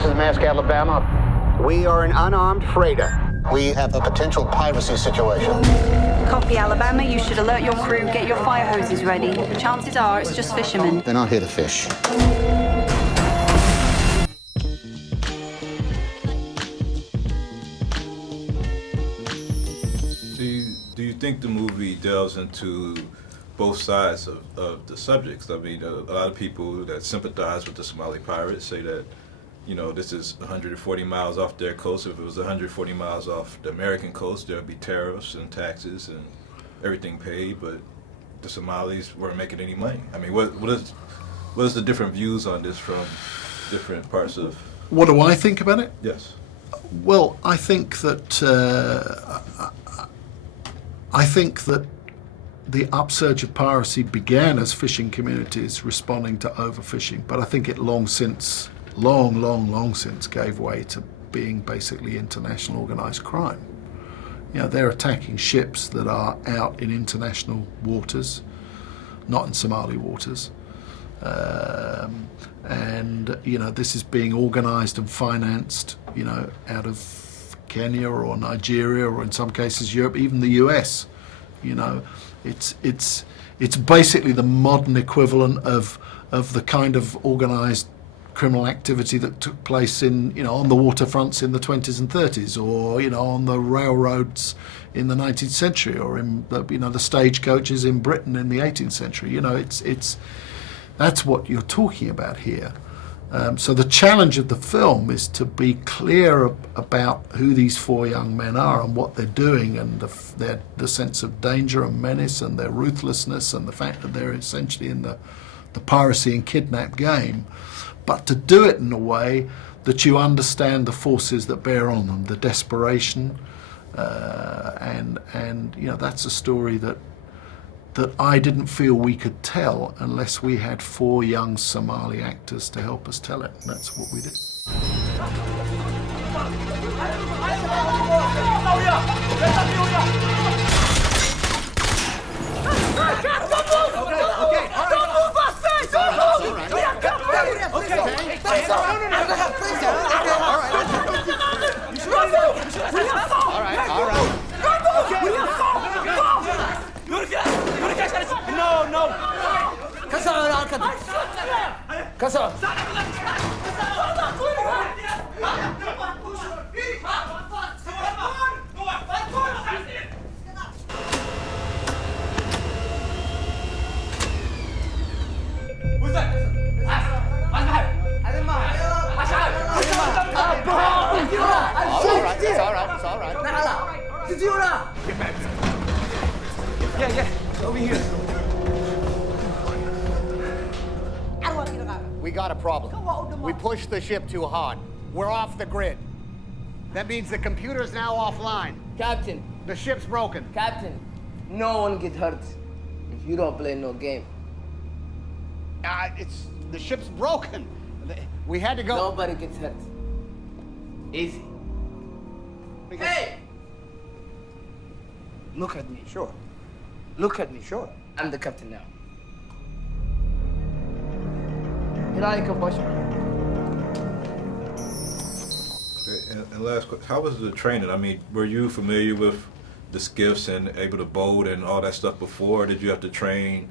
this is Mask, Alabama. We are an unarmed freighter. We have a potential piracy situation. Copy, Alabama. You should alert your crew. Get your fire hoses ready. Chances are it's just fishermen. They're not here to fish. Do you think the movie delves into both sides of the subjects? I mean, a lot of people that sympathize with the Somali pirates say that, you know, this is 140 miles off their coast. If it was 140 miles off the American coast, there would be tariffs and taxes and everything paid, but the Somalis weren't making any money. I mean, what is the different views on this from different parts of... What do I think about it? Yes. Well, I think that the upsurge of piracy began as fishing communities responding to overfishing, but I think it long since gave way to being basically international organised crime. You know, they're attacking ships that are out in international waters, not in Somali waters. And, you know, this is being organised and financed, you know, out of Kenya or Nigeria or in some cases Europe, even the US. You know, it's basically the modern equivalent of the kind of organised criminal activity that took place in, you know, on the waterfronts in the 20s and 30s, or, you know, on the railroads in the 19th century, or in the, you know, the stagecoaches in Britain in the 18th century. You know, that's what you're talking about here. So the challenge of the film is to be clear about who these four young men are and what they're doing, and the sense of danger and menace and their ruthlessness and the fact that they're essentially in the piracy and kidnap game, but to do it in a way that you understand the forces that bear on them, the desperation, and you know, that's a story that I didn't feel we could tell unless we had four young Somali actors to help us tell it. That's what we did. We got a problem. We pushed the ship too hard. We're off the grid. That means the computer's now offline. Captain. The ship's broken. Captain, no one gets hurt if you don't play no game. The ship's broken. We had to go. Nobody gets hurt. Easy. Hey! Look at me. Sure. Look at me. Sure. I'm the captain now. Here I come, boys. And last question, how was the training? I mean, were you familiar with the skiffs and able to boat and all that stuff before, or did you have to train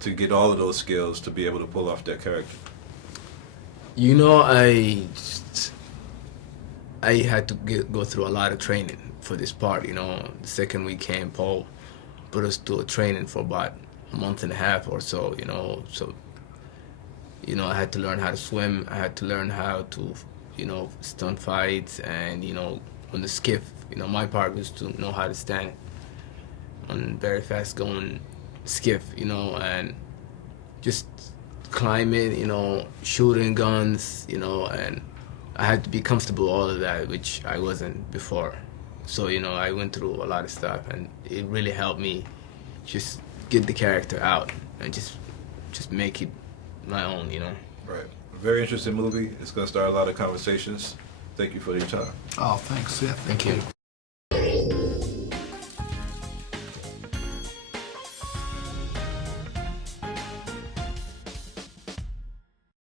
to get all of those skills to be able to pull off that character? You know, I had to go through a lot of training for this part. You know, the second we came, Paul put us to a training for about a month and a half or so, you know. So, you know, I had to learn how to swim. I had to learn how to, you know, stunt fights, and, you know, on the skiff, you know, my part was to know how to stand on very fast going skiff, you know, and just climbing, you know, shooting guns, you know, and I had to be comfortable with all of that, which I wasn't before. So, you know, I went through a lot of stuff, and it really helped me just get the character out and just make it my own, you know. Right. Very interesting movie. It's going to start a lot of conversations. Thank you for your time. Oh, thanks. Yeah. Thank you.